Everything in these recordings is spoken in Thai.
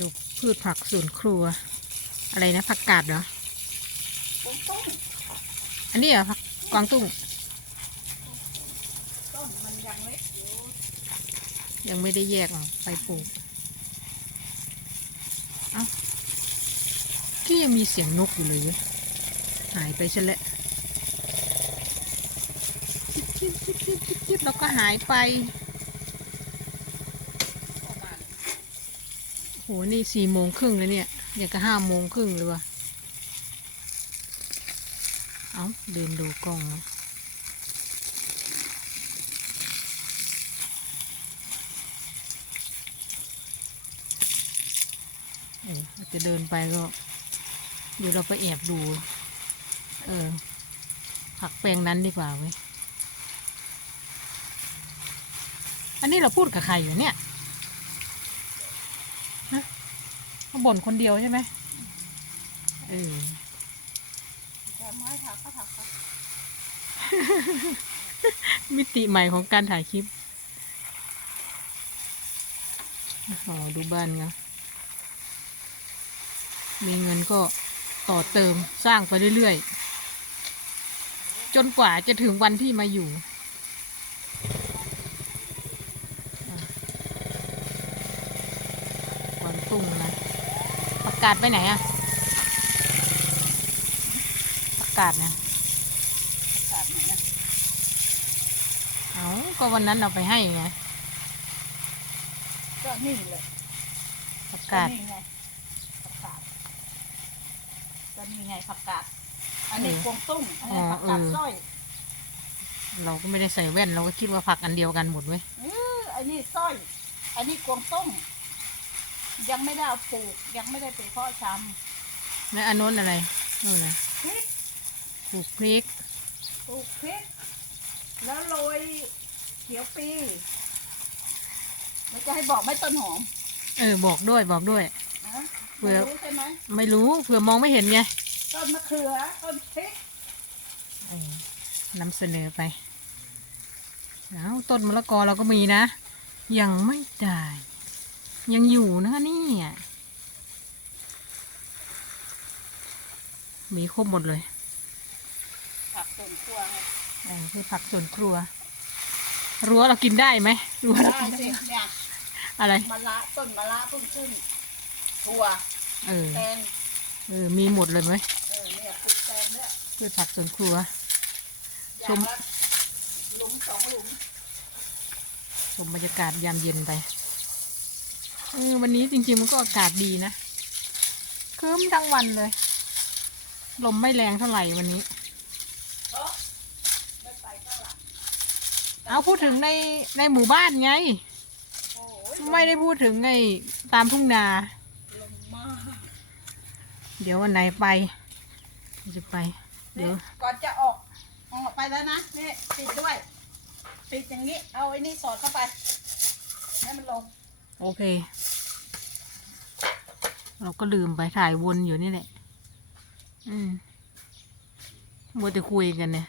ดูพืชผักสวนครัว อะไรนะผักกาดเหรอ อันนี้เหรอผักกวางตุ้งต้นมันยังเล็กอยู่ยังไม่ได้แยกออไปปลูก เอ้าที่ยังมีเสียงนกอยู่เลย หายไปซะแล้วจิ๊บจิ๊บจิ๊บจิ๊บจิ๊บจิ๊บแล้วก็หายไป ประมาณ โห นี่สี่โมงครึ่งแล้วเนี่ย อยากก็ห้าโมงครึ่งเลยวะเอ้าเดินดูกล้องนะเออจะเดินไปก็เดี๋ยวเราไปแอบดู เออ ผักแปลงนั้นดีกว่าเว้ย อันนี้เราพูดกับใครอยู่เนี่ย เขาบ่นคนเดียวใช่ไหมเออแต่ไม้ถักก็ถักครับมิติใหม่ของการถ่ายคลิปอ๋อดูบ้านเขามีเงินก็ต่อเติมสร้างไปเรื่อยๆ จนกว่าจะถึงวันที่มาอยู่อะกวางตุ้งนะประ กาศไปไหนอะประกาศนะขาดไหนอะเอาก็วันนั้นเอาไปให้ไงก็นี่เลยประกาศนี่ไงผักกาดก็นี่ไงผักกาดอันนี้เออกวางตุ้งอันนี้อ๋อผักกาดเออสร้อย เราก็ไม่ได้ใส่แว่นเราก็คิดว่าผักอันเดียวกันหมดเว้ยเอออันนี้สร้อย อันนี้กวางตุ้ง ยังไม่ได้เอาปลูก ยังไม่ได้ไปเพาะชแล้วอันโน้นอะไรนู่นนะำพริกปลูกพริก ปลูกพริก แล้วโรยเขียวปีมันจะให้บอกไหม่ต้นหอมเออ บอกด้วยบอกด้วย นะเผื่ไม่อรู้ใช่ไหมไม่รู้เผื่อมองไม่เห็นไงต้นมะเขือต้นพริกเออนำเสนอไปเอาต้นมะละกอเราก็มีนะ ยังไม่ได้ ยังอยู่นะเนี่ยมีครบหมดเลย ผักสวนครัวไงเออคือผักสวนครัว รั้วเรากินได้ไหมรั้วเราได้กินได้สิไหมเนี่ยอะไรมะละต้นมะละเพิ่งขึ้นถั่วเออแตงเออ มีหมดเลยไหมเออเนี่ยปลูกแตงเนี่ยพืชผักสวนครัวอชย่างมละหลุมสองหลุม ชมบรรยากาศยามเย็นไป เออวันนี้จริงๆมันก็อากาศดีนะครึ้มทั้งวันเลย ลมไม่แรงเท่าไหร่วันนี้เพราะไม่ไปข้างหลังเอาพูดถึงในในหมู่บ้านไงโอ้ยไม่ได้พูดถึงในตามทุ่งนาลมมากเดี๋ยววันไหนไป จะไป เดี๋ยวก่อนจะออกออกไปแล้วนะนี่ปิดด้วยปิดอย่างนี้ เอาไอ้นี่สอดเข้าไป ให้มันลง โอเค เราก็ลืมไปถ่ายวนอยู่นี่แหละ อืมมัวแต่คุยกันเนี่ย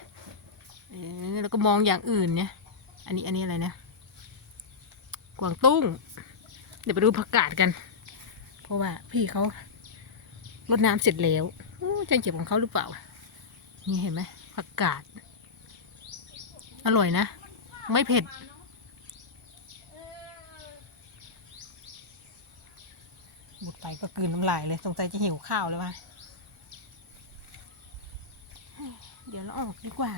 เออแล้วก็มองอย่างอื่นเนี่ย อันนี้อันนี้อะไรนะกวางตุ้ง เดี๋ยวไปดูผักกาดกัน เพราะว่าพี่เขารดน้ำเสร็จแล้วอู้จะเก็บของเขาหรือเปล่า นี่เห็นไหมผักกาด อร่อยนะ ไม่เผ็ด บุดไปก็กืนน้ำลายเลย สงสัยจะหิวข้าวเลยวะเดี๋ยวเราออกดีกว่า